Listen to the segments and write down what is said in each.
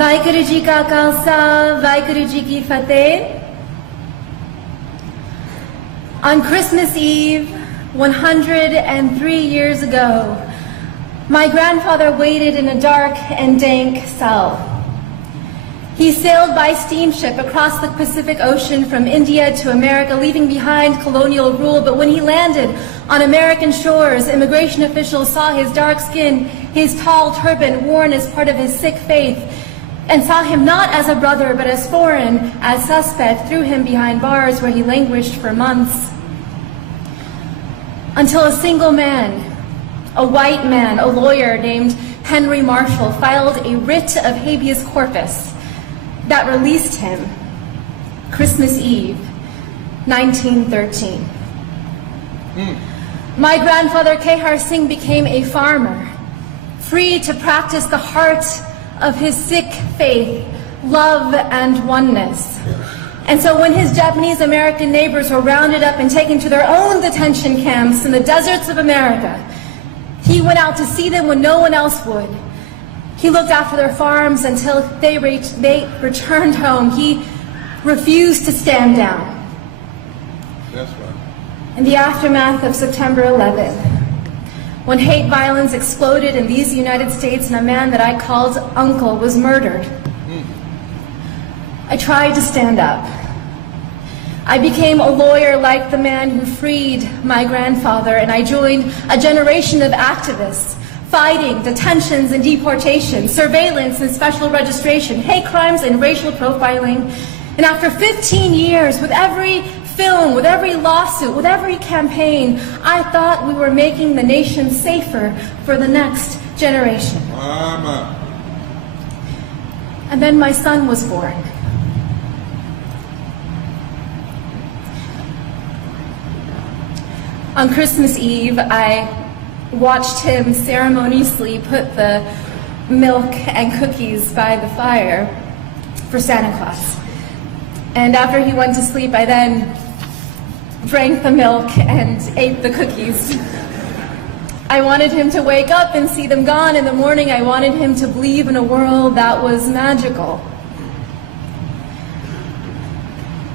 Vaheguru Ji Ka Khalsa, Vaheguru Ji Ki Fateh. On Christmas Eve, 103 years ago, my grandfather waited in a dark and dank cell. He sailed by steamship across the Pacific Ocean from India to America, leaving behind colonial rule. But when he landed on American shores, immigration officials saw his dark skin, his tall turban worn as part of his Sikh faith, and saw him not as a brother but as foreign, as suspect, threw him behind bars where he languished for months. Until a single man, a white man, a lawyer named Henry Marshall, filed a writ of habeas corpus that released him Christmas Eve, 1913. My grandfather Kehar Singh became a farmer, free to practice the heart of his Sikh faith, love and oneness. And so when his Japanese American neighbors were rounded up and taken to their own detention camps in the deserts of America, he went out to see them when no one else would. He looked after their farms until they returned home. He refused to stand down. That's right. In the aftermath of September 11th, when hate violence exploded in these United States and a man that I called uncle was murdered, I tried to stand up. I became a lawyer like the man who freed my grandfather, and I joined a generation of activists fighting detentions and deportation, surveillance and special registration, hate crimes and racial profiling. And after 15 years, with every film, with every lawsuit, with every campaign, I thought we were making the nation safer for the next generation. Mama. And then my son was born. On Christmas Eve, I watched him ceremoniously put the milk and cookies by the fire for Santa Claus. And after he went to sleep, I then drank the milk and ate the cookies. I wanted him to wake up and see them gone in the morning. I wanted him to believe in a world that was magical.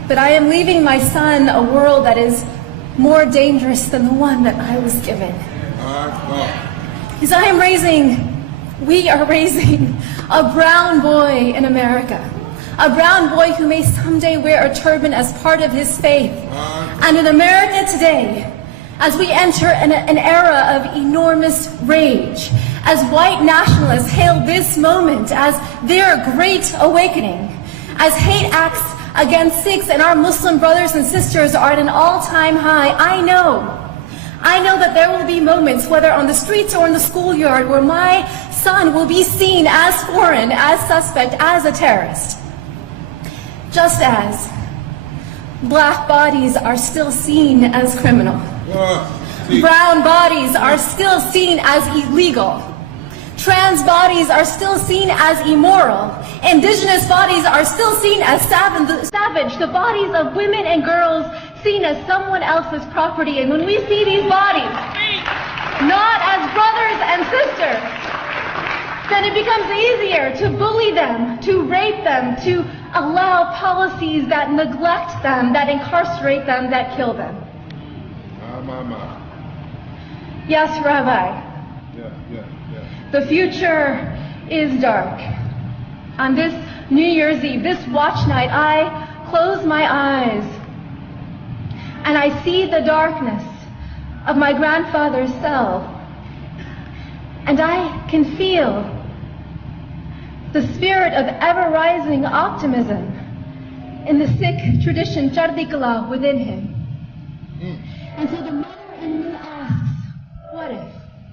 But I am leaving my son a world that is more dangerous than the one that I was given. Because we are raising a brown boy in America. A brown boy who may someday wear a turban as part of his faith. And in America today, as we enter an era of enormous rage, as white nationalists hail this moment as their great awakening, as hate acts against Sikhs and our Muslim brothers and sisters are at an all-time high, I know that there will be moments, whether on the streets or in the schoolyard, where my son will be seen as foreign, as suspect, as a terrorist. Just as black bodies are still seen as criminal. Brown bodies are still seen as illegal. Trans bodies are still seen as immoral. Indigenous bodies are still seen as savage. The bodies of women and girls seen as someone else's property. And when we see these bodies not as brothers and sisters, then it becomes easier to bully them, to rape them, to allow policies that neglect them, that incarcerate them, that kill them. Yes, Rabbi. Yeah. The future is dark. On this New Year's Eve, this watch night, I close my eyes and I see the darkness of my grandfather's cell, and I can feel the spirit of ever-rising optimism in the Sikh tradition, Chardi Kala, within him. And so the